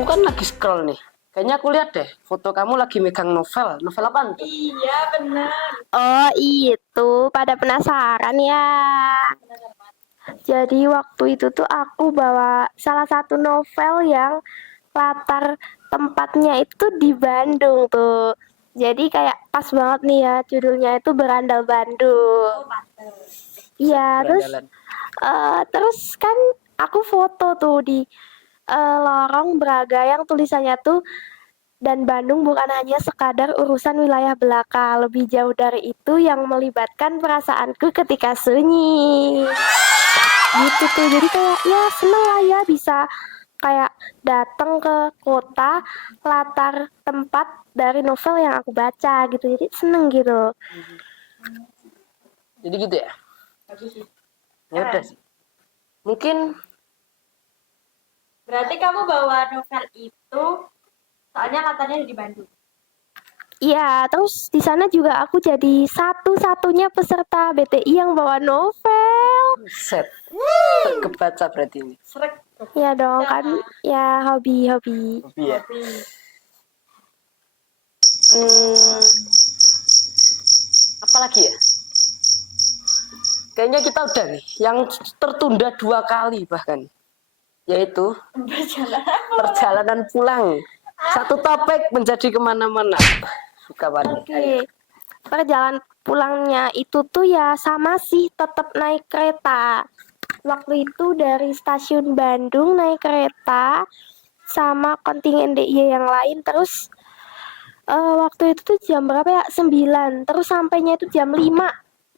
Aku kan lagi scroll nih. Kayaknya aku lihat deh foto kamu lagi megang novel. Novel apaan tuh? Iya, benar. Oh, itu pada penasaran ya. Jadi waktu itu tuh aku bawa salah satu novel yang latar tempatnya itu di Bandung tuh. Jadi kayak pas banget nih ya, judulnya itu Berandal Bandung. Iya, Berandalan. terus kan aku foto tuh di lorong Braga yang tulisannya tuh dan Bandung bukan hanya sekadar urusan wilayah belaka, lebih jauh dari itu yang melibatkan perasaanku ketika sunyi. Gitu tuh, jadi kayak ya seneng lah ya bisa kayak datang ke kota latar tempat dari novel yang aku baca gitu, jadi seneng gitu. Jadi gitu ya? Bagus sih. Ya udah sih. Mungkin Berarti kamu bawa novel itu soalnya latarnya di Bandung. Iya, terus di sana juga aku jadi satu-satunya peserta BTI yang bawa novel. set. Kebaca berarti ini. Srek. Ya dong kan, ya hobi-hobi. Hobi ya. Kopi. Apa lagi ya? Kayaknya kita udah nih. Yang tertunda 2 kali bahkan. Yaitu perjalanan pulang. Satu topik menjadi kemana-mana. Suka banget. Oke, perjalanan pulangnya itu tuh ya sama sih, tetap naik kereta. Waktu itu dari stasiun Bandung naik kereta sama kontingen DIY yang lain, terus waktu itu tuh jam berapa ya? 9. Terus sampainya itu jam 5.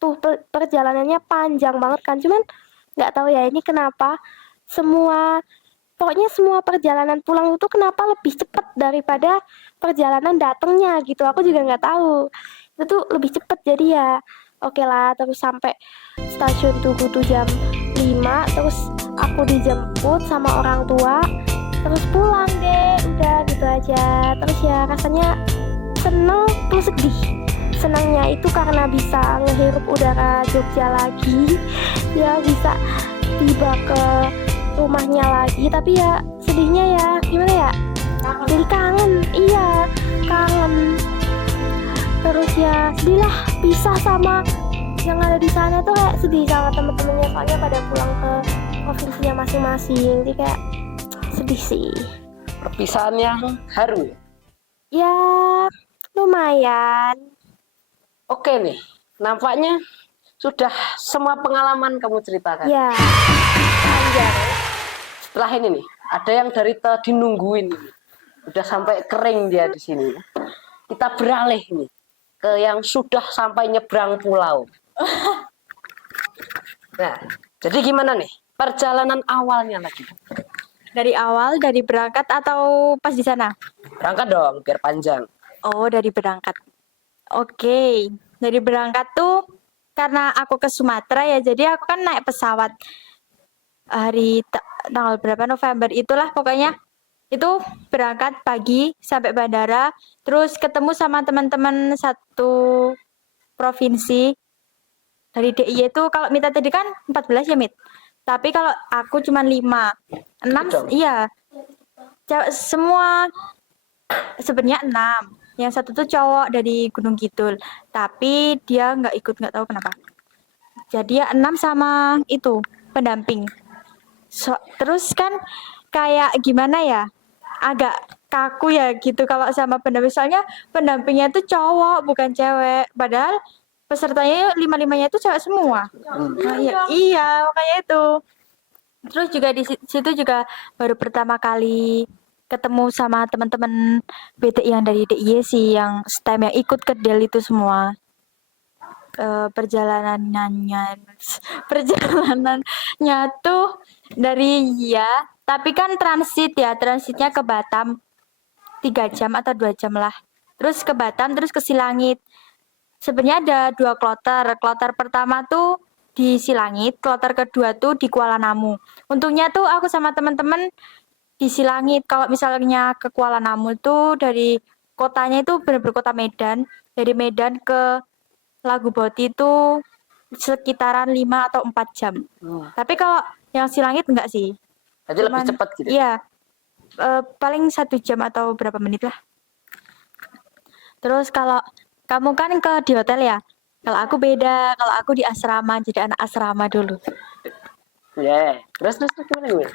Tuh perjalanannya panjang banget kan. Cuman nggak tahu ya ini kenapa pokoknya semua perjalanan pulang itu kenapa lebih cepat daripada perjalanan datangnya gitu. Aku juga nggak tahu. Itu tuh lebih cepat jadi ya. Oke lah, terus sampai stasiun Tugu tuh jam 5, terus aku dijemput sama orang tua, terus pulang deh, udah gitu aja. Terus ya rasanya seneng plus sedih. Senangnya itu karena bisa ngehirup udara Jogja lagi, ya bisa tiba ke rumahnya lagi, tapi ya sedihnya ya gimana ya, jadi kangen. Iya, kangen. Terus ya sedih lah pisah sama yang ada di sana tuh, kayak sedih sama temen-temennya soalnya pada pulang ke provinsinya masing-masing, jadi kayak sedih sih Perpisahan yang haru ya. ya, lumayan. Oke nih. Nampaknya sudah semua pengalaman kamu ceritakan. Ya panjang. Setelah ini nih, ada yang dari tadi nungguin ini. Udah sampai kering dia di sini. Kita beralih nih ke yang sudah sampai nyebrang pulau. Nah, jadi gimana nih perjalanan awalnya lagi? Dari awal, dari berangkat atau pas di sana? Berangkat dong, biar panjang. Oh, dari berangkat. Oke, dari berangkat tuh karena aku ke Sumatera ya, jadi aku kan naik pesawat hari tanggal berapa November itulah pokoknya. Itu berangkat pagi sampai bandara, terus ketemu sama teman-teman satu provinsi dari DIY itu. Kalau Mita tadi kan 14 ya, Mit. Tapi kalau aku cuma 5. 6 Dong. iya. Semua sebenarnya 6. Yang satu tuh cowok dari Gunung Kidul, tapi dia nggak ikut, nggak tahu kenapa. Jadi ya 6 sama itu pendamping. Terus kan kayak gimana ya, agak kaku ya gitu kalau sama pendamping, soalnya pendampingnya itu cowok bukan cewek, padahal pesertanya 5-5-nya itu cewek semua. Nah, iya makanya itu. Terus juga di situ juga baru pertama kali ketemu sama teman-teman BTI yang dari DIY sih, yang STEM yang ikut ke Del itu semua. Perjalanannya tuh dari tapi kan transitnya ke Batam 3 jam atau 2 jam lah, terus ke Batam, terus ke Silangit. Sebenarnya ada 2 kloter pertama tuh di Silangit, kloter kedua tuh di Kuala Namu. Untungnya tuh aku sama teman-teman di Silangit. Kalau misalnya ke Kuala Namu tuh dari kotanya itu benar-benar kota Medan, dari Medan ke Lagu Boti itu sekitaran 5 atau 4 jam. Tapi kalau yang Silangit enggak sih. Jadi lebih cepat gitu. Iya. paling 1 jam atau berapa menit lah. Terus kalau kamu kan di hotel ya, kalau aku beda, kalau aku di asrama, jadi anak asrama dulu. Ya, terus gimana gue?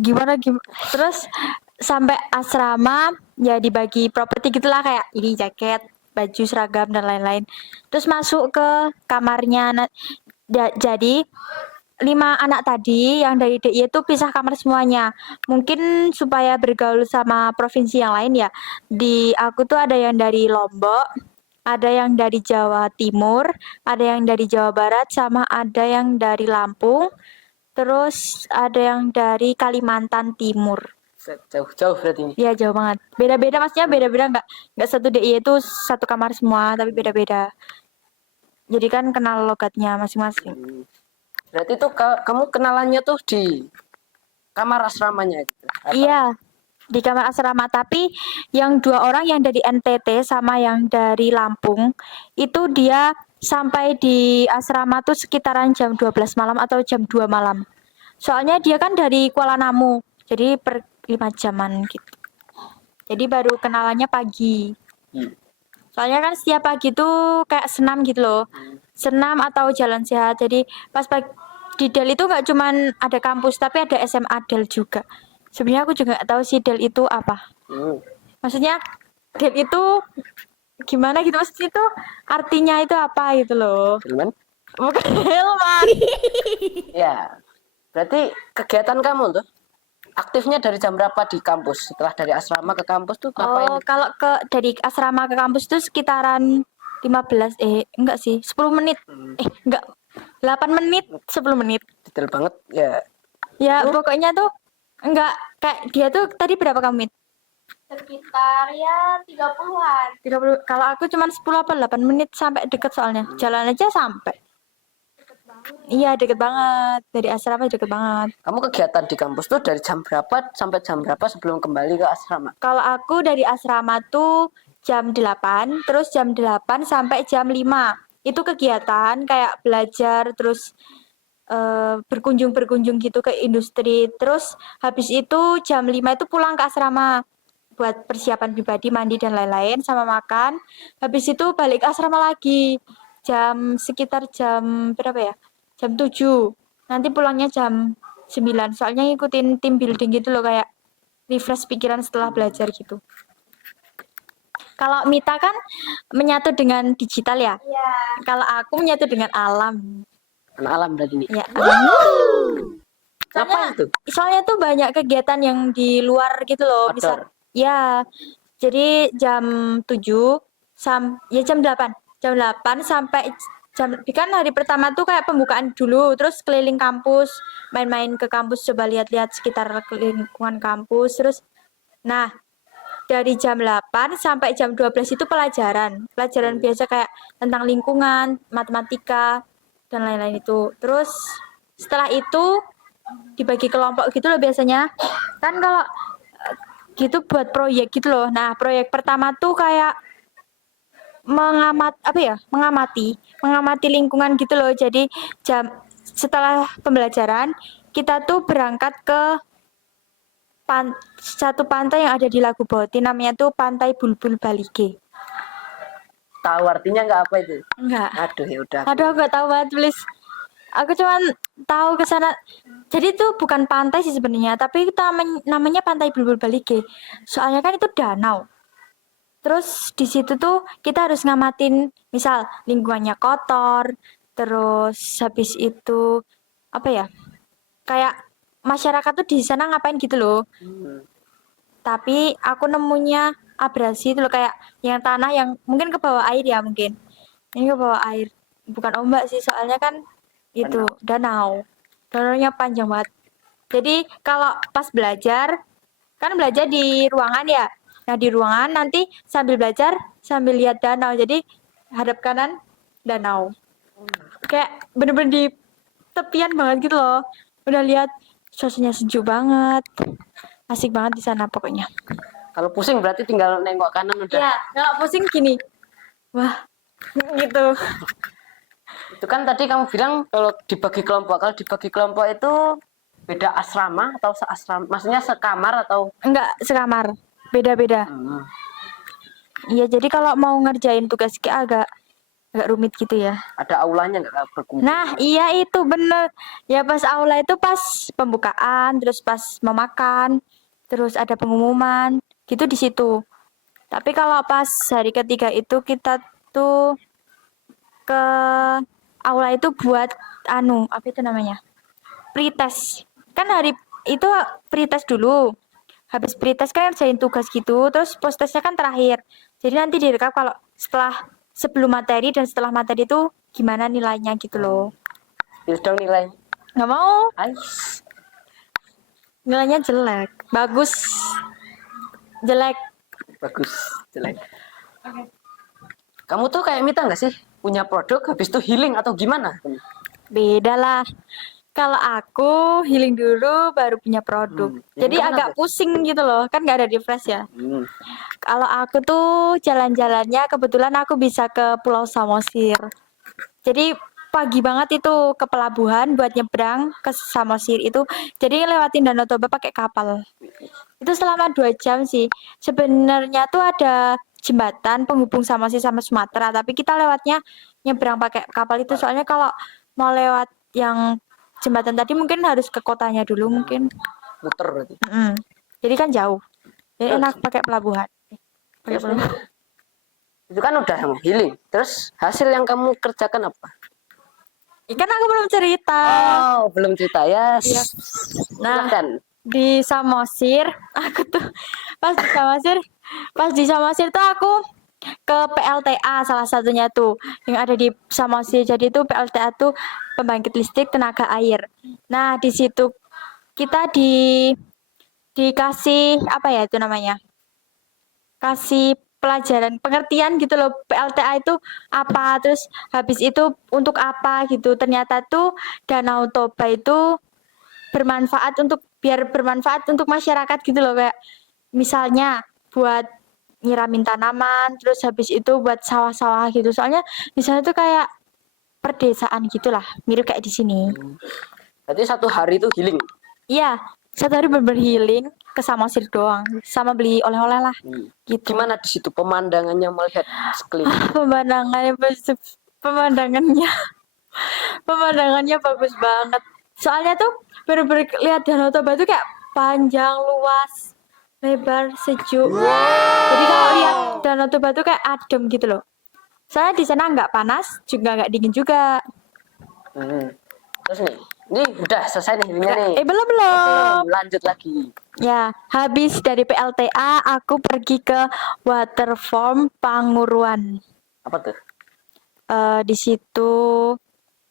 Gimana? Terus sampai asrama ya dibagi properti gitulah, kayak ini jaket, baju, seragam dan lain-lain. Terus masuk ke kamarnya. Jadi 5 anak tadi yang dari DI itu pisah kamar semuanya. Mungkin supaya bergaul sama provinsi yang lain ya. Di aku tuh ada yang dari Lombok, ada yang dari Jawa Timur, ada yang dari Jawa Barat, sama ada yang dari Lampung. Terus ada yang dari Kalimantan Timur. Jauh berarti ini. Iya, jauh banget. Beda-beda, maksudnya beda-beda, nggak satu DI itu satu kamar semua, tapi beda-beda. Jadi kan kenal logatnya masing-masing. Berarti tuh kamu kenalannya tuh di kamar asramanya gitu. Iya, di kamar asrama. Tapi yang 2 orang yang dari NTT sama yang dari Lampung itu dia sampai di asrama tuh sekitaran jam 12 malam atau jam 2 malam. Soalnya dia kan dari Kuala Namu, jadi per 5 jaman gitu. Jadi baru kenalannya pagi. Soalnya kan setiap pagi tuh kayak senam gitu loh. Senam atau jalan sehat. Jadi pas pagi di Del itu nggak cuman ada kampus, tapi ada SMA Del juga. Sebenarnya aku juga nggak tahu sih Del itu apa. Maksudnya Del itu gimana gitu, maksudnya itu artinya itu apa gitu loh. Hilman? Bukan Hilman. Ya. Berarti kegiatan kamu tuh aktifnya dari jam berapa di kampus? Setelah dari asrama ke kampus tuh ngapain? Oh, kalau dari asrama ke kampus tuh sekitaran 15 enggak sih, 10 menit. Enggak. 8 menit, 10 menit. Detail banget ya. Ya, pokoknya tuh enggak kayak dia tuh tadi berapa kamu? Sekitar ya 30-an. 30. Kalau aku cuma 10 apa 8 menit sampai deket soalnya. Jalan aja sampai. Iya, deket banget. Dari asrama deket banget. Kamu kegiatan di kampus tuh dari jam berapa sampai jam berapa sebelum kembali ke asrama? Kalau aku dari asrama tuh jam 8, terus jam 8 sampai jam 5. Itu kegiatan kayak belajar, terus berkunjung gitu ke industri. Terus habis itu jam 5 itu pulang ke asrama buat persiapan pribadi, mandi dan lain-lain, sama makan. Habis itu balik ke asrama lagi. Sekitar jam berapa ya? Jam 7. Nanti pulangnya jam 9. Soalnya ngikutin team building gitu loh, kayak refresh pikiran setelah belajar gitu. Kalau Mita kan menyatu dengan digital ya? Iya. Kalau aku menyatu dengan alam. Anak alam berarti ini. Ya, alam. Apa itu? Soalnya tuh banyak kegiatan yang di luar gitu loh. Misal, ya, jadi jam 7 ya jam 8. Jam 8 sampai kan hari pertama tuh kayak pembukaan dulu, terus keliling kampus, main-main ke kampus, coba lihat-lihat sekitar lingkungan kampus. Terus, nah, dari jam 8 sampai jam 12 itu pelajaran biasa kayak tentang lingkungan, matematika, dan lain-lain itu. Terus setelah itu dibagi kelompok gitu loh biasanya. Kan kalau gitu buat proyek gitu loh. Nah, proyek pertama tuh kayak mengamati lingkungan gitu loh. Jadi setelah pembelajaran kita tuh berangkat ke satu pantai yang ada di Lagu Boti, namanya tuh Pantai Bulbul Balige. Tahu artinya nggak apa itu? Enggak. Aduh ya udah. Aduh, aku nggak tahu banget, please. Aku cuman tahu ke sana. Jadi itu bukan pantai sih sebenarnya, tapi namanya Pantai Bulbul Balige. Soalnya kan itu danau. Terus di situ tuh kita harus ngamatin, misal lingkungannya kotor, terus habis itu apa ya? Kayak masyarakat tuh di sana ngapain gitu loh. Tapi aku nemunya abrasi itu loh, kayak yang tanah yang mungkin ke bawah air ya mungkin. Ini ke bawah air. Bukan ombak sih, soalnya kan itu danau. Danaunya panjang banget. Jadi kalau pas belajar, kan belajar di ruangan ya. Nah, di ruangan nanti sambil belajar, sambil lihat danau. Jadi hadap kanan danau. Kayak bener-bener di tepian banget gitu loh. Udah lihat suasananya sejuk banget. Asik banget di sana pokoknya. Kalau pusing berarti tinggal nengok kanan udah. Ya, kalau pusing gini. Wah, gitu. Itu kan tadi kamu bilang kalau dibagi kelompok. Kalau dibagi kelompok itu Beda asrama atau seasrama? Maksudnya sekamar atau? Enggak sekamar, beda-beda. Iya, jadi kalau mau ngerjain tugas kayak agak rumit gitu ya. Ada aulanya nggak berkumpul? Nah, iya itu bener. Ya pas aula itu pas pembukaan, terus pas memakan, terus ada pengumuman, gitu di situ. Tapi kalau pas hari ketiga itu kita tuh ke aula itu buat apa itu namanya? Pretest. Kan hari itu pretest dulu. Habis pretest kan ngerjain tugas gitu, terus post-testnya kan terakhir. Jadi nanti direkap kalau sebelum materi dan setelah materi itu gimana nilainya gitu loh. Terus dong nilai. Nggak mau, Ais. nilainya jelek. Bagus. Jelek. Bagus, jelek. Kamu tuh kayak Mita nggak sih? Punya produk habis itu healing atau gimana? Beda lah. Kalau aku healing dulu baru punya produk. Jadi Healing agak apa? pusing gitu loh. Kan nggak ada refresh ya. Hmm. Kalau aku tuh jalan-jalannya kebetulan aku bisa ke Pulau Samosir. Jadi pagi banget itu ke pelabuhan buat nyebrang ke Samosir itu. Jadi lewatin Danau Toba pakai kapal. Itu selama 2 jam sih. Sebenarnya tuh ada jembatan penghubung Samosir sama Sumatera, tapi kita lewatnya nyebrang pakai kapal itu. Soalnya kalau mau lewat yang jembatan tadi mungkin harus ke kotanya dulu mungkin. Muter berarti. Jadi kan jauh. Jadi enak pakai pelabuhan. Pakai Terus pelabuhan. itu kan udah healing. Terus hasil yang kamu kerjakan apa? Kan aku belum cerita. Oh, belum cerita ya. Iya. Nah, Silakan. di Samosir aku tuh pas di Samosir tuh aku ke PLTA salah satunya tuh yang ada di Samosir. Jadi tuh PLTA tuh pembangkit listrik tenaga air. Nah, di situ kita dikasih apa ya itu namanya? Kasih pelajaran pengertian gitu loh, PLTA itu apa, terus habis itu untuk apa gitu. Ternyata tuh Danau Toba itu biar bermanfaat untuk masyarakat gitu loh, kayak misalnya buat nyiramin tanaman, terus habis itu buat sawah-sawah gitu. Soalnya di sana tuh kayak perdesaan gitulah, mirip kayak di sini. Berarti 1 hari itu healing. Iya, 1 hari bener-bener healing ke Samosir doang, sama beli oleh-oleh lah gitu. Gimana di situ pemandangannya melihat sekeliling? pemandangannya pemandangannya bagus banget. Soalnya tuh bener-bener lihat Danau Toba tuh kayak panjang, luas, lebar, sejuk. Jadi kalau lihat Danau Toba tuh kayak adem gitu loh. Soalnya di sana nggak panas, juga nggak dingin juga. Terus nih, ini udah selesai nih healingnya nih. Belum. Lanjut lagi. Ya, habis dari PLTA aku pergi ke Waterform Panguruan. Apa tuh? Di situ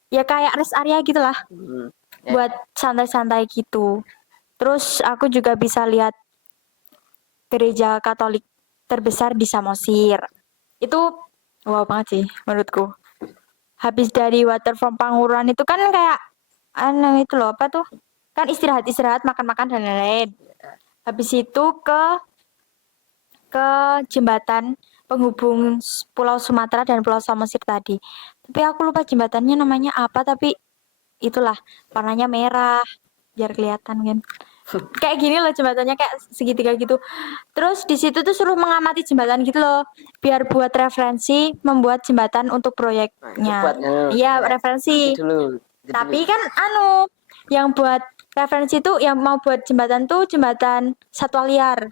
ya kayak rest area gitulah. Buat santai-santai gitu. Terus aku juga bisa lihat gereja Katolik terbesar di Samosir. Itu wow banget sih menurutku. Habis dari Waterfront Panguruan itu kan kayak itu loh, apa tuh? Kan istirahat, makan-makan dan lain-lain. Habis itu ke jembatan penghubung Pulau Sumatera dan Pulau Samosir tadi. Tapi aku lupa jembatannya namanya apa, tapi itulah warnanya merah biar kelihatan kan. Kayak gini loh jembatannya, kayak segitiga gitu. Terus di situ tuh suruh mengamati jembatan gitu loh, biar buat referensi membuat jembatan untuk proyeknya. Iya, referensi. Tapi kan yang buat referensi tuh yang mau buat jembatan tuh jembatan satwa liar.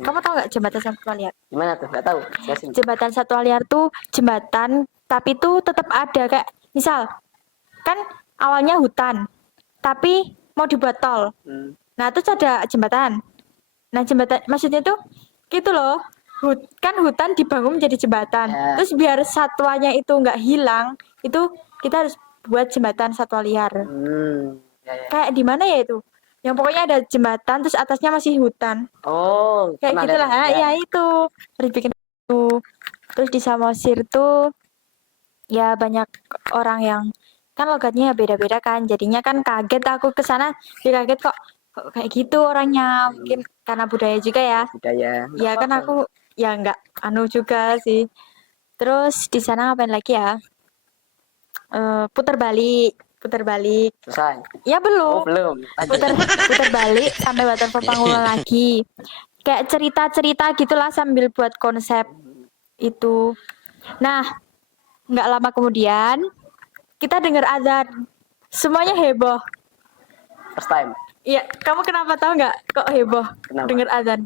Kamu tahu nggak jembatan satwa liar? Gimana tuh? Nggak tahu. Jelasin. Jembatan satwa liar tuh jembatan tapi tuh tetap ada, kayak misal kan awalnya hutan tapi mau dibuat tol. Nah, terus ada jembatan. Nah, jembatan maksudnya tuh gitu loh. Kan hutan dibangun menjadi jembatan. Terus biar satwanya itu nggak hilang, itu kita harus buat jembatan satwa liar. Kayak di mana ya itu? Yang pokoknya ada jembatan terus atasnya masih hutan. Oh, kayak gitulah. Ya itu. Terus bikin itu. Terus di Samosir tuh ya banyak orang yang kan logatnya beda-beda kan. Jadinya kan kaget aku ke sana. Dia kaget kok kayak gitu orangnya. Mungkin karena budaya juga ya. Budaya. Ya kan aku ya nggak juga sih. Terus di sana ngapain lagi ya? Puter balik. putar balik. Selesai. Ya Oh, belum. belum. Putar putar balik sampai waterfall Pangulo lagi. Kayak cerita-cerita gitulah sambil buat konsep itu. Nah, nggak lama kemudian kita dengar azan. Semuanya heboh. First time. Iya, kamu kenapa tahu nggak kok heboh Kenapa? dengar azan?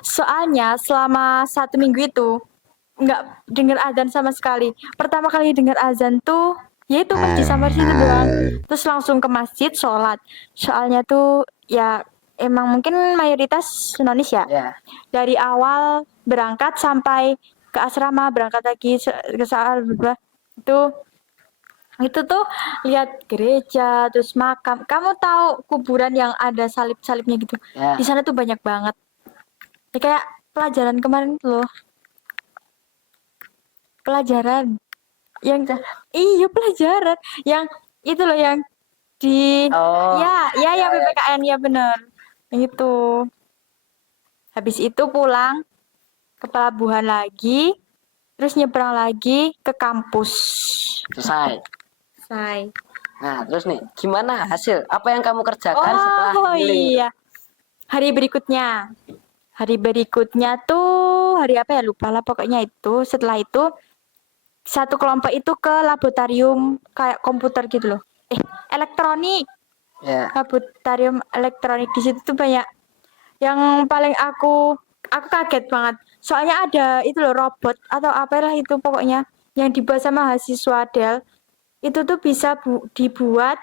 Soalnya selama 1 minggu itu nggak dengar azan sama sekali. Pertama kali dengar azan tuh yaitu pas di Samar situ doang. Terus langsung ke masjid sholat. Soalnya tuh ya emang mungkin mayoritas nonis ya. Ya. Dari awal berangkat sampai ke asrama, berangkat lagi ke saat itu tuh lihat gereja terus makam. Kamu tahu kuburan yang ada salib-salibnya gitu? Ya. Di sana tuh banyak banget. Ya, kayak pelajaran kemarin tuh loh. Pelajaran yang iya pelajaran yang itu loh yang di Oh. ya PPKN ya bener. Yang itu. Habis itu pulang ke pelabuhan lagi, terus nyebrang lagi ke kampus. Selesai. Selesai. Nah, terus nih, gimana hasil? Apa yang kamu kerjakan setelah Oh healing? iya. Hari berikutnya. Hari berikutnya tuh hari apa ya lupa lah pokoknya itu. Setelah itu satu kelompok itu ke laboratorium kayak komputer gitu loh. Elektronik. Ya. Laboratorium elektronik di situ tuh banyak. Yang paling aku kaget banget. Soalnya ada itu loh robot atau apalah itu pokoknya yang dibuat sama mahasiswa Dell. Itu tuh bisa dibuat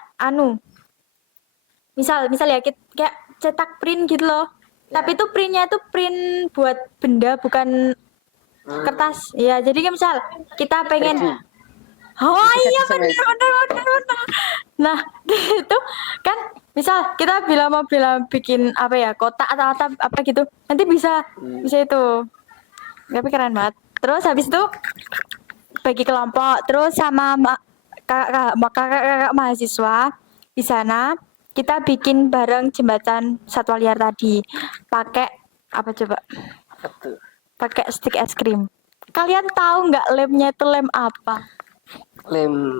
misal ya kayak cetak print gitu loh. Ya. Tapi itu printnya itu print buat benda bukan kertas. Ya, jadi kayak misal kita pengen 3D. oh iya Sampai- bener. Nah, itu kan misal kita mau bikin apa ya kotak atau apa gitu. Nanti bisa itu. Tapi keren banget. Terus habis itu bagi kelompok terus sama kakak mahasiswa di sana kita bikin bareng jembatan satwa liar tadi pakai apa coba Betul. pakai stick es krim. Kalian tahu nggak lemnya itu lem apa? Lem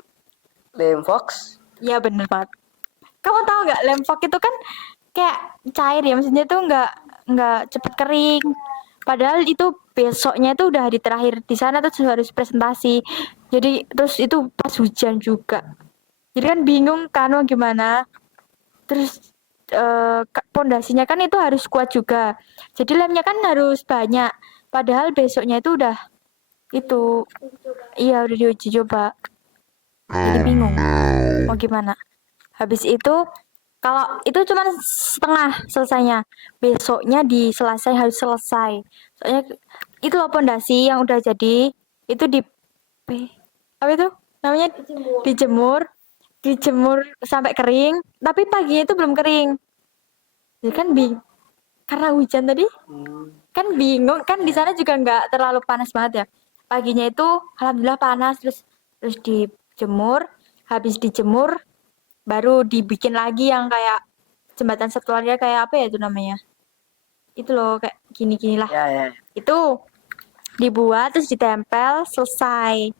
Fox. Ya bener banget. Kamu tahu nggak lem fox itu kan kayak cair ya, maksudnya itu nggak cepet kering. Padahal itu besoknya itu udah hari terakhir di sana terus harus presentasi. Jadi terus itu pas hujan juga. Jadi kan bingung kan mau gimana. Terus pondasinya kan itu harus kuat juga. Jadi lemnya kan harus banyak. Padahal besoknya itu udah itu iya udah diuji coba. Jadi bingung mau gimana. Habis itu kalau itu cuma setengah selesainya. Besoknya di selesai harus selesai. Soalnya itu loh pondasi yang udah jadi itu apa itu namanya dijemur sampai kering, tapi paginya itu belum kering. Jadi kan karena hujan tadi kan bingung kan di sana juga nggak terlalu panas banget ya. Paginya itu alhamdulillah panas terus dijemur, habis dijemur baru dibikin lagi yang kayak jembatan satuannya kayak apa ya itu namanya? Itu loh kayak gini-gini lah. Ya. Itu dibuat terus ditempel selesai.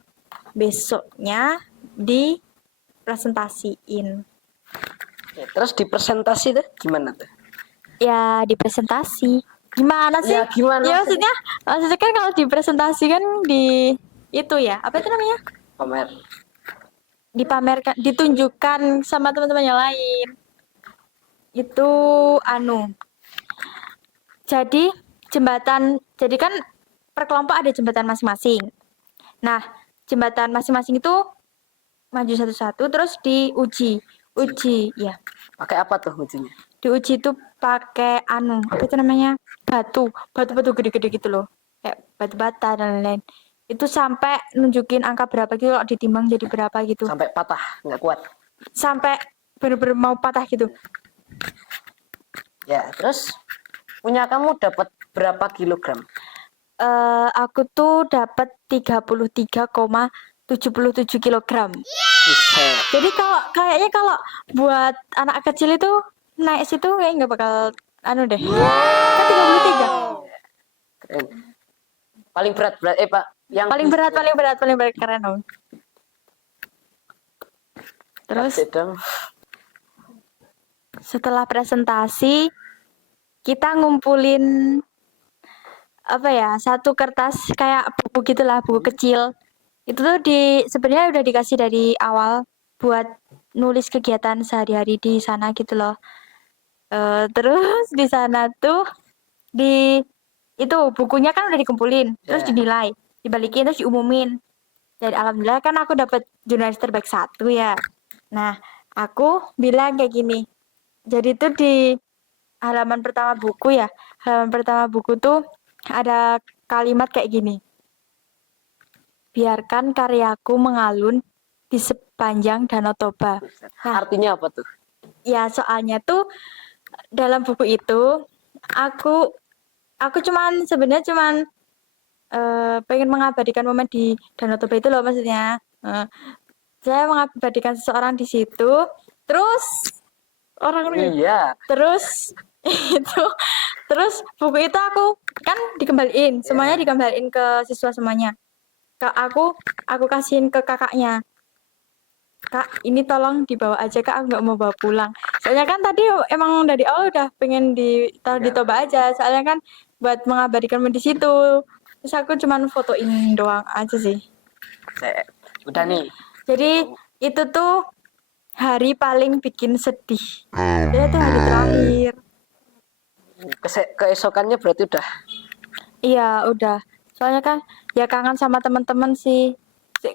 Besoknya dipresentasiin. Ya, terus di presentasi tuh gimana tuh? Ya dipresentasi. Gimana sih? Ya, gimana Ya sih? maksudnya kan kalau dipresentasi kan itu ya, apa itu namanya? Pamer. Dipamerkan, ditunjukkan sama teman-teman yang lain. Itu jadi jadi kan per kelompok ada jembatan masing-masing. Nah, jembatan masing-masing itu maju satu-satu terus uji ya. Pakai apa tuh ujinya? Diuji itu pakai apa itu namanya? Batu gede-gede gitu loh. Kayak batu bata dan lain-lain. Itu sampai nunjukin angka berapa gitu kalau ditimbang jadi berapa gitu. Sampai patah, nggak kuat. Sampai bener-bener mau patah gitu. Ya, terus punya kamu dapat berapa kilogram? Aku tuh dapat 33,77 kilogram. Buset. Jadi kayaknya kalau buat anak kecil itu naik situ kayak nggak bakal deh. Kan 33. Keren. Paling berat Pak, yang Paling berat keren dong. Terus Update dong. setelah presentasi kita ngumpulin apa ya, satu kertas kayak buku gitulah, buku kecil. Itu tuh sebenarnya udah dikasih dari awal buat nulis kegiatan sehari-hari di sana gitu loh. Terus di sana tuh itu bukunya kan udah dikumpulin, terus Ya. dinilai, dibalikin terus diumumin. Jadi alhamdulillah kan aku dapat jurnalis terbaik 1 ya. Nah, aku bilang kayak gini. Jadi tuh di halaman pertama buku ya, halaman pertama buku tuh ada kalimat kayak gini. Biarkan karyaku mengalun di sepanjang Danau Toba. Nah, Artinya apa tuh? ya soalnya tuh dalam buku itu aku sebenarnya cuman pengen mengabadikan momen di Danau Toba itu loh maksudnya. Saya mengabadikan seseorang di situ, terus Iya. terus itu terus buku itu aku kan dikembaliin, semuanya dikembaliin ke siswa semuanya. Aku kasihin ke kakaknya. Kak, ini tolong dibawa aja kak, aku nggak mau bawa pulang. Soalnya kan tadi emang dari awal udah pengen ditaruh di Toba aja. Soalnya kan buat mengabadikan di situ. Terus aku cuman fotoin doang aja sih. Udah nih. Jadi itu tuh hari paling bikin sedih. Jadi itu hari terakhir. Keesokannya berarti udah. Iya, udah. Soalnya kan ya kangen sama teman-teman sih.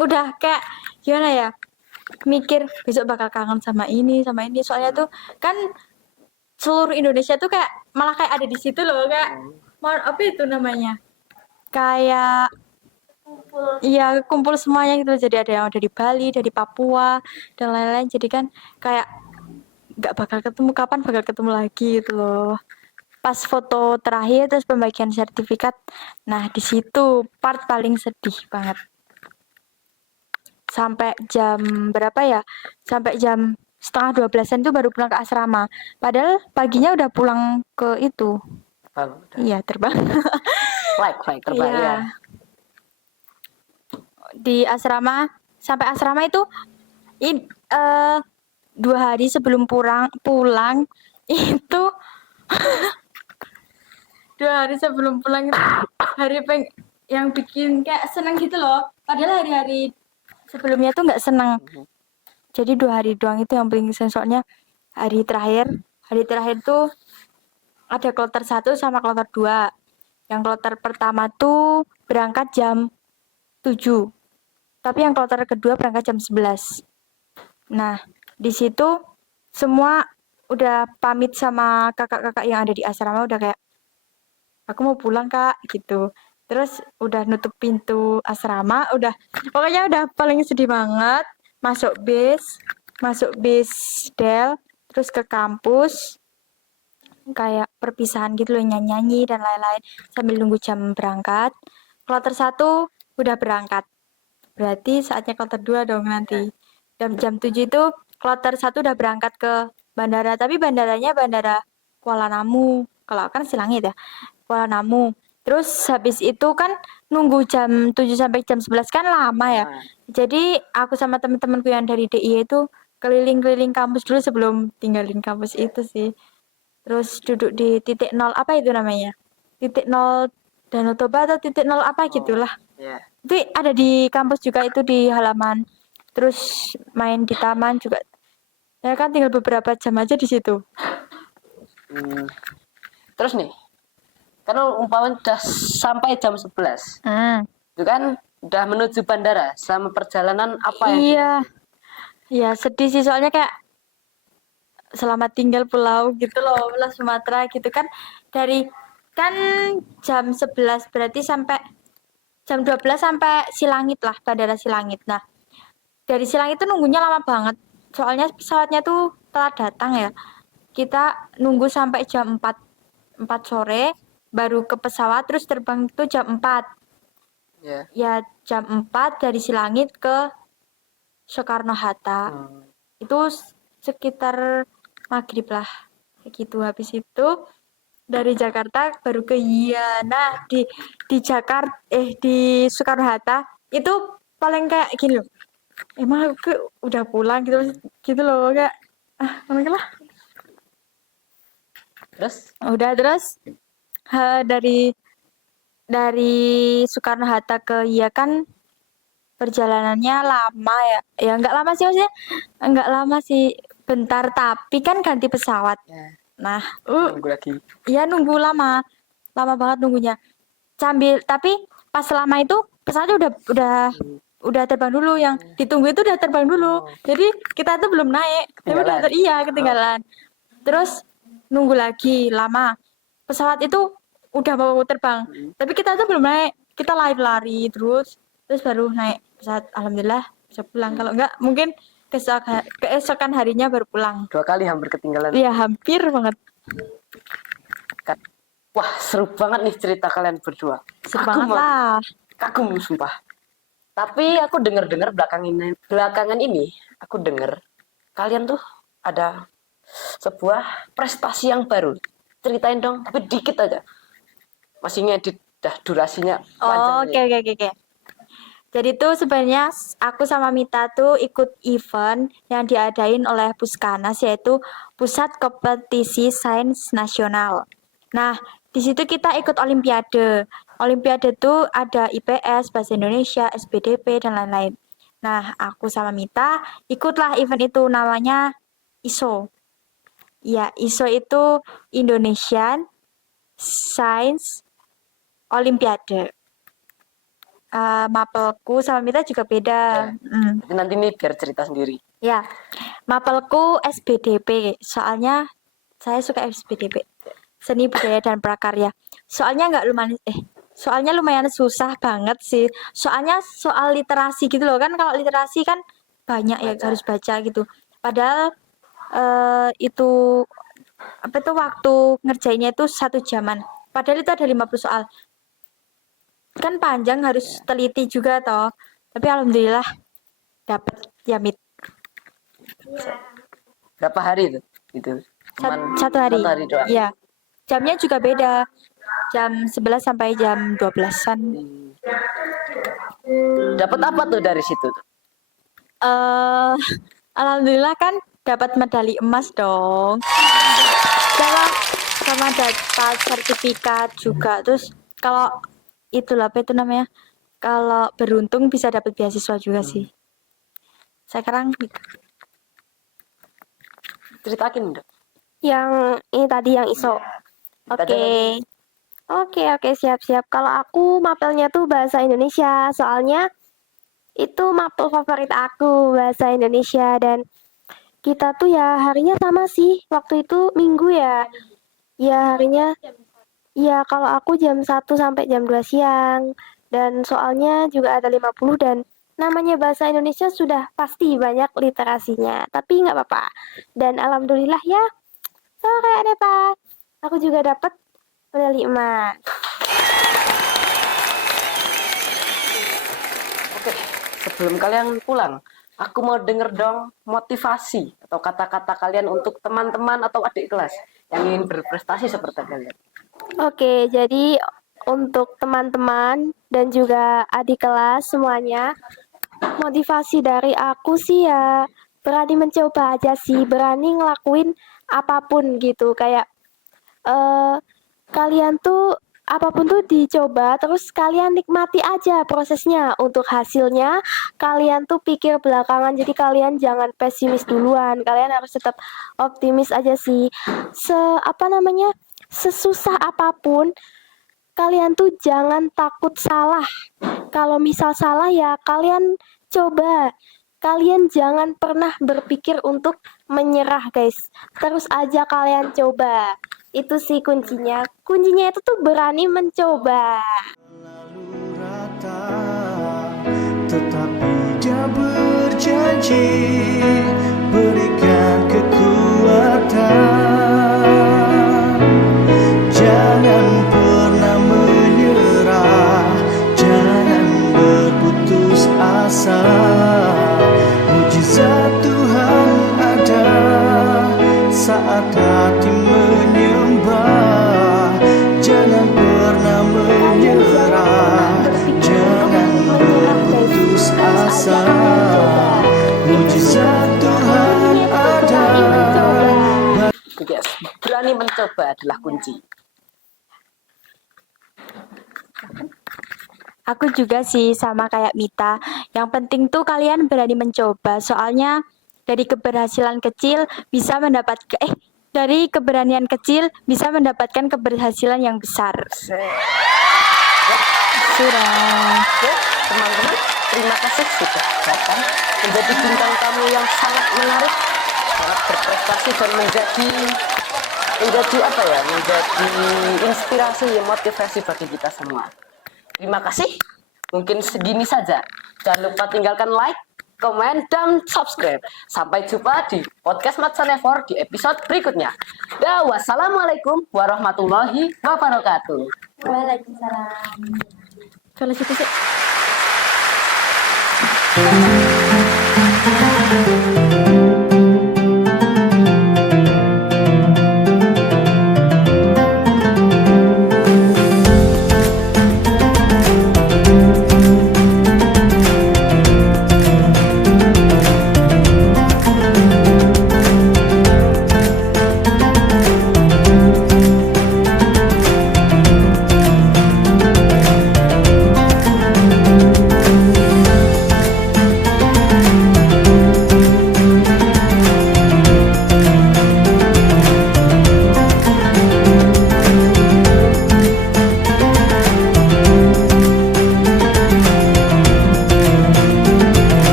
Udah kayak gimana ya? Mikir besok bakal kangen sama ini. Soalnya tuh kan seluruh Indonesia tuh kayak malah kayak ada di situ loh, kayak apa itu namanya? Kayak iya kumpul semuanya gitu. Jadi ada yang dari Bali, dari Papua dan lain-lain. Jadi kan kayak nggak bakal ketemu, kapan bakal ketemu lagi gitu loh. Pas foto terakhir terus pembagian sertifikat, nah di situ part paling sedih banget. Sampai jam berapa ya? Sampai jam 11:30 tuh baru pulang ke asrama. Padahal paginya udah pulang ke itu. Bang, Iya, terbang. flight terbang Iya. ya. Di asrama, sampai asrama itu 2 hari sebelum pulang itu 2 hari sebelum pulang itu hari yang bikin kayak seneng gitu loh. Padahal hari-hari sebelumnya tuh nggak seneng. Jadi 2 hari doang itu yang paling seneng. Soalnya hari terakhir tuh ada kloter 1 sama kloter 2. Yang kloter pertama tuh berangkat jam 7. Tapi yang kloter kedua berangkat jam 11. Nah, di situ semua udah pamit sama kakak-kakak yang ada di asrama, udah kayak aku mau pulang kak gitu. Terus udah nutup pintu asrama, pokoknya udah paling sedih banget. Masuk bis del, terus ke kampus, kayak perpisahan gitu loh, nyanyi dan lain-lain sambil nunggu jam berangkat. Kloter 1 udah berangkat, berarti saatnya kloter 2 dong nanti. Dan jam 7 itu kloter 1 udah berangkat ke bandara, tapi bandaranya bandara Kuala Namu. Kalau kan Silangit ya, Kuala Namu. Terus habis itu kan nunggu jam 7 sampai jam 11 kan lama ya. Jadi aku sama teman-temanku yang dari DI itu keliling-keliling kampus dulu sebelum tinggalin kampus itu sih. Terus duduk di titik 0, apa itu namanya? Titik 0 Danau Toba atau titik 0 apa gitulah. Iya. Itu ada di kampus juga, itu di halaman. Terus main di taman juga. Ya kan tinggal beberapa jam aja di situ. Terus nih, kan umpamanya udah sampai jam 11. Itu kan udah menuju bandara. Selama perjalanan apa yang Iya. Ya sedih sih, soalnya kayak selamat tinggal pulau gitu loh, Pulau Sumatera gitu kan. Kan jam 11 berarti sampai jam 12 sampai Silangit lah, bandara Silangit. Nah, dari Silangit itu nunggunya lama banget. Soalnya pesawatnya tuh telat datang ya. Kita nunggu sampai jam 4 sore baru ke pesawat, terus terbang itu jam 4. Ya jam 4 dari Silangit ke Soekarno-Hatta. Itu sekitar maghrib lah. Kayak gitu. Habis itu dari Jakarta baru ke nah di Jakarta di Soekarno-Hatta itu paling kayak gini loh. emang aku udah pulang gitu loh kayak oke lah. Terus Dari Soekarno-Hatta ke Iya kan perjalanannya lama ya nggak lama sih maksudnya nggak lama sih bentar tapi kan ganti pesawat. ya, Nah nunggu lagi. ya nunggu lama banget nunggunya tapi pas lama itu pesawatnya udah terbang dulu, yang ditunggu itu udah terbang dulu. Jadi kita tuh belum naik tapi udah ketinggalan. Terus nunggu lagi lama, pesawat itu udah mau terbang tapi kita tuh belum naik, kita lari terus baru naik pesawat. Alhamdulillah bisa pulang, kalau enggak mungkin keesokan harinya baru pulang. 2 kali hampir ketinggalan. Iya hampir banget. Wah, seru banget nih cerita kalian berdua. Seru banget lah. Kagum sumpah. Tapi aku dengar belakangan ini aku dengar kalian tuh ada sebuah prestasi yang baru. Ceritain dong, tapi dikit aja. Masih ngedit dah durasinya panjang. Oke. Jadi tuh sebenarnya aku sama Mita tuh ikut event yang diadain oleh Puskanas, yaitu Pusat Kompetisi Sains Nasional. Nah, di situ kita ikut olimpiade. Olimpiade tuh ada IPS, Bahasa Indonesia, SPDP dan lain-lain. Nah, aku sama Mita ikutlah event itu, namanya ISO. Ya, ISO itu Indonesian Science Olimpiade. Mapelku sama Mita juga beda. Tapi nanti nih biar cerita sendiri. Ya, mapelku SBDP, soalnya saya suka SBDP, Seni Budaya dan Prakarya. Soalnya lumayan susah banget sih. Soalnya soal literasi gitu loh kan, kalau literasi kan banyak ya harus baca gitu. Padahal itu waktu ngerjainnya itu 1 jaman. Padahal itu ada 50 soal. Kan panjang, harus teliti juga toh. Tapi alhamdulillah dapat Mit. Berapa hari itu? Satu hari. 1 hari doang. Iya. Jamnya juga beda. Jam 11 sampai jam 12-an. Dapat apa tuh dari situ? Alhamdulillah kan dapat medali emas dong. Sama dapat sertifikat juga. Terus kalau kalau beruntung bisa dapat beasiswa juga sih. Sekarang Ceritakin dong. Yang ini tadi yang ISO. Oke, siap. Kalau aku mapelnya tuh bahasa Indonesia, soalnya itu mapel favorit aku, bahasa Indonesia. Dan kita tuh ya harinya sama sih, waktu itu Minggu ya. Ya harinya, ya kalau aku jam 1 sampai jam 2 siang. Dan soalnya juga ada 50 dan namanya bahasa Indonesia sudah pasti banyak literasinya. Tapi nggak apa-apa. Dan alhamdulillah ya, sore deh Pak. Aku juga dapat medali emas. Oke, sebelum kalian pulang, aku mau denger dong motivasi atau kata-kata kalian untuk teman-teman atau adik kelas yang ingin berprestasi seperti kalian. Oke, jadi untuk teman-teman dan juga adik kelas semuanya, motivasi dari aku sih ya berani mencoba aja sih, berani ngelakuin apapun gitu. Kayak kalian tuh apapun tuh dicoba, terus kalian nikmati aja prosesnya. Untuk hasilnya kalian tuh pikir belakangan, jadi kalian jangan pesimis duluan, kalian harus tetap optimis aja sih. Sesusah apapun kalian tuh jangan takut salah. Kalau misal salah ya kalian coba. Kalian jangan pernah berpikir untuk menyerah guys. Terus aja kalian coba. Itu sih kuncinya. Kuncinya itu tuh berani mencoba. Lalu rata, tetapi dia berjanji berikan kekuatan. Jangan pernah menyerah, jangan berputus asa. Mujizat Tuhan ada saat hati menyembah. Jangan pernah menyerah, jangan berputus asa. mencoba adalah kunci. Aku juga sih sama kayak Mita. Yang penting tuh kalian berani mencoba. Soalnya dari keberhasilan kecil bisa mendapatkan dari keberanian kecil bisa mendapatkan keberhasilan yang besar. Sudah. Oke, teman-teman, terima kasih sudah datang menjadi bintang tamu yang sangat menarik, sangat berprestasi dan menjadi apa ya? Menjadi inspirasi, motivasi bagi kita semua. Terima kasih. Mungkin segini saja. Jangan lupa tinggalkan like, komen, dan subscribe. Sampai jumpa di podcast Matsa Never di episode berikutnya. Wassalamualaikum warahmatullahi wabarakatuh. Waalaikumsalam. Kalau situ sih.